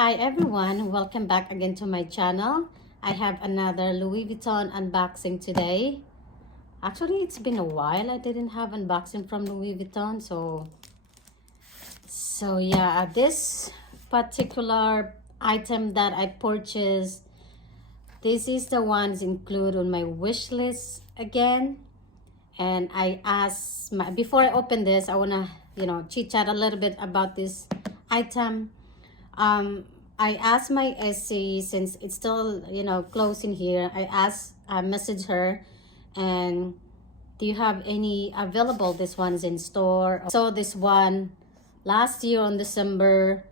Hi everyone, welcome back again to my channel. I have another Louis Vuitton unboxing today. Actually, it's been a while I didn't have unboxing from Louis Vuitton, so yeah, this particular item that I purchased, this is the ones included on my wish list again. And I asked before I open this, I wanna chit chat a little bit about this item. I asked my SC, since it's still close in here, I messaged her, and do you have any available this one's in store? So this one last year on December,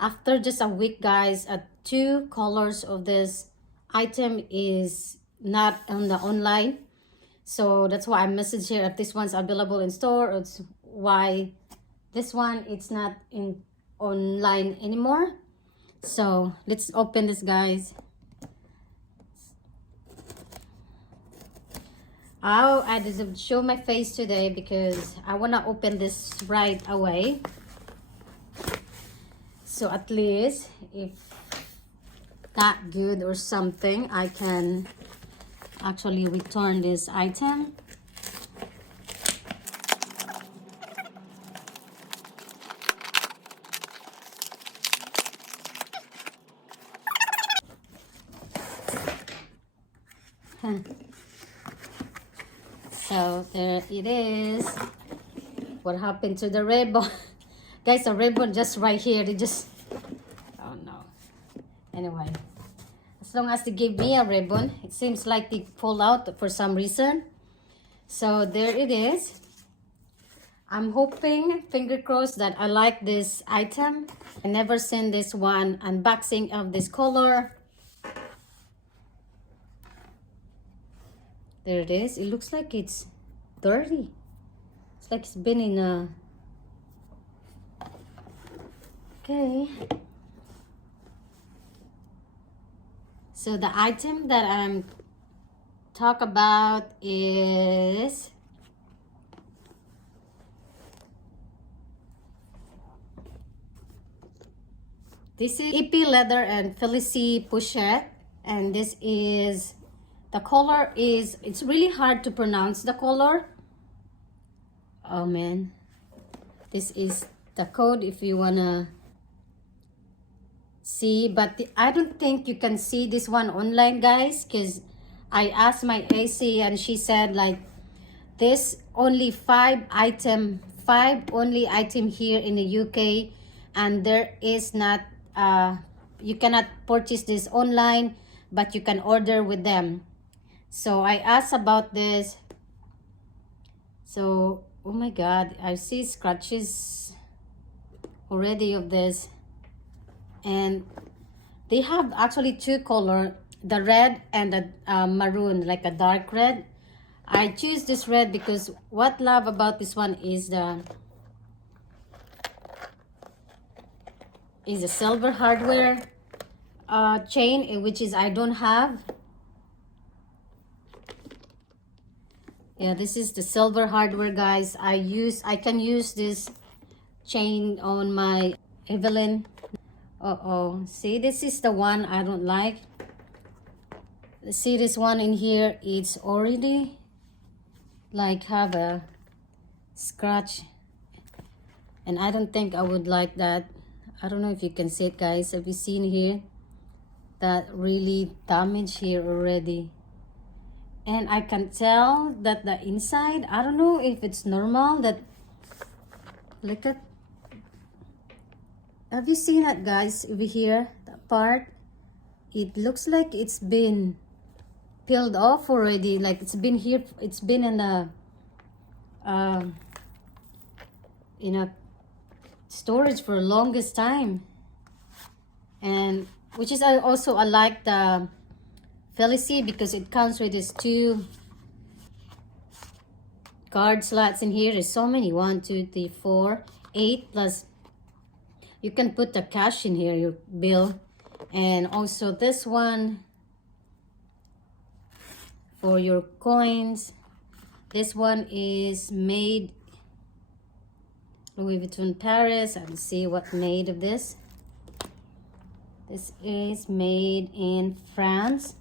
after just a week guys, two colors of this item is not on the online. So that's why I messaged her if this one's available in store, or it's why this one it's not in online anymore. So let's open this, guys. I deserve to show my face today because I want to open this right away, so at least if not good or something, I can actually return this item. So there it is. What happened to the ribbon? Guys, the ribbon just right here, they just, oh no. Anyway, as long as they give me a ribbon, it seems like they pull out for some reason. So there it is. I'm hoping, finger crossed, that I like this item. I never seen this one unboxing of this color. There it is. It looks like it's dirty. It's like it's been in a... Okay. So the item that I'm talk about is this is EP leather and Felicie pochette, and this is the color is, it's really hard to pronounce the color. Oh man, this is the code if you wanna see, but I don't think you can see this one online, guys, because I asked my AC and she said like this only five only item here in the UK, and there is not you cannot purchase this online, but you can order with them. So I asked about this. So oh my god, I see scratches already of this, and they have actually two color, the red and the maroon, like a dark red. I choose this red because what I love about this one is the silver hardware chain, which is I don't have. Yeah, this is the silver hardware, guys. I can use this chain on my Evelyn. See, this is the one I don't like. See this one in here, it's already like have a scratch, and I don't think I would like that. I don't know if you can see it, guys. Have you seen here that really damaged here already? And I can tell that the inside, I don't know if it's normal that, look at, have you seen that, guys? Over here, that part, it looks like it's been peeled off already, like it's been here, it's been in a storage for the longest time. And which is I like the Felicie because it comes with these two card slots in here. There's so many, 1 2 3 4 8, plus you can put the cash in here, your bill. And also this one for your coins. This one is made Louis Vuitton Paris. I'll see what made of this. This is made in France.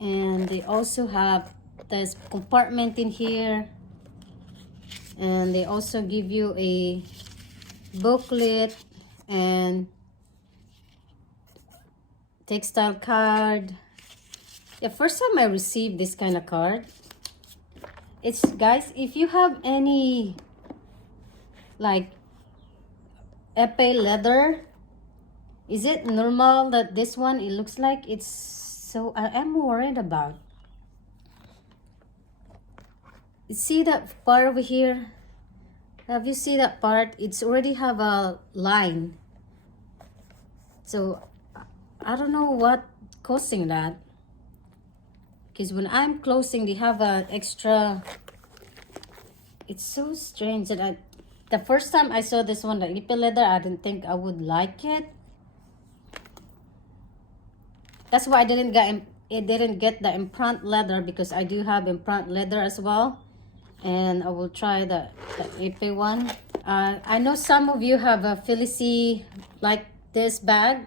And they also have this compartment in here. And they also give you a booklet and textile card. The first time I received this kind of card, it's, guys, if you have any like epee leather, is it normal that this one, it looks like it's, so I am worried about. You see that part over here? Have you seen that part? It's already have a line. So I don't know what causing that. Because when I'm closing, they have an extra. It's so strange that the first time I saw this one, the epee leather, I didn't think I would like it. That's why I didn't get the imprint leather, because I do have imprint leather as well. And I will try the epee one. I know some of you have a Felicie like this bag.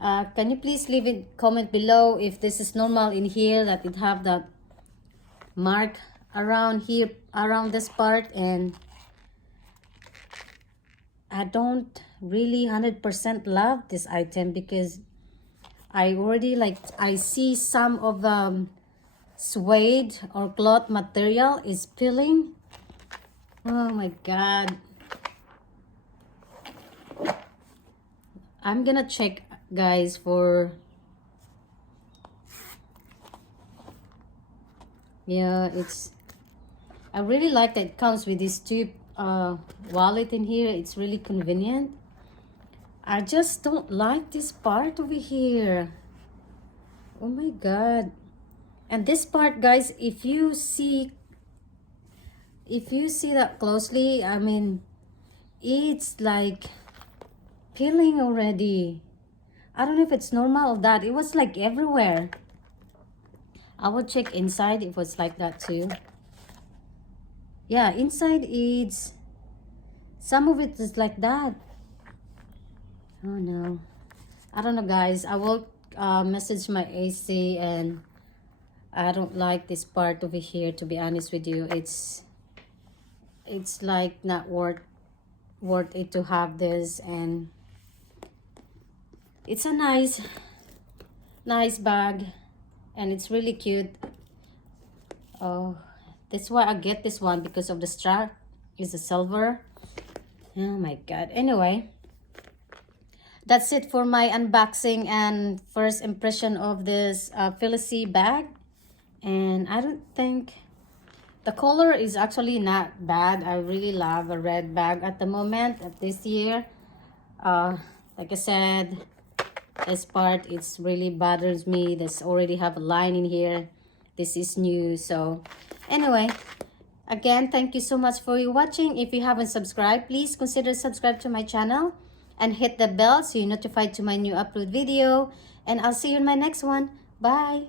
Can you please leave a comment below if this is normal in here, that it have that mark around here, around this part. And I don't really 100% love this item, because I already I see some of the suede or cloth material is peeling. Oh my god. I'm gonna check, guys, for, yeah, it's, I really like that it comes with this two wallet in here. It's really convenient. I just don't like this part over here. Oh my god. And this part, guys, if you see that closely, I mean, it's like peeling already. I don't know if it's normal or that. It was like everywhere. I will check inside if it's like that too. Yeah, inside it's, some of it is like that. Oh no. I don't know, guys. I will message my AC, and I don't like this part over here, to be honest with you. It's like not worth it to have this. And it's a nice bag, and it's really cute. Oh, that's why I get this one, because of the strap is a silver. Oh my god. Anyway, that's it for my unboxing and first impression of this Felicie bag. And I don't think the color is actually not bad. I really love a red bag at the moment of this year. Like I said, this part, it's really bothers me. This already have a line in here. This is new. So anyway, again, thank you so much for watching. If you haven't subscribed, please consider subscribe to my channel and hit the bell so you're notified to my new upload video. And I'll see you in my next one. Bye.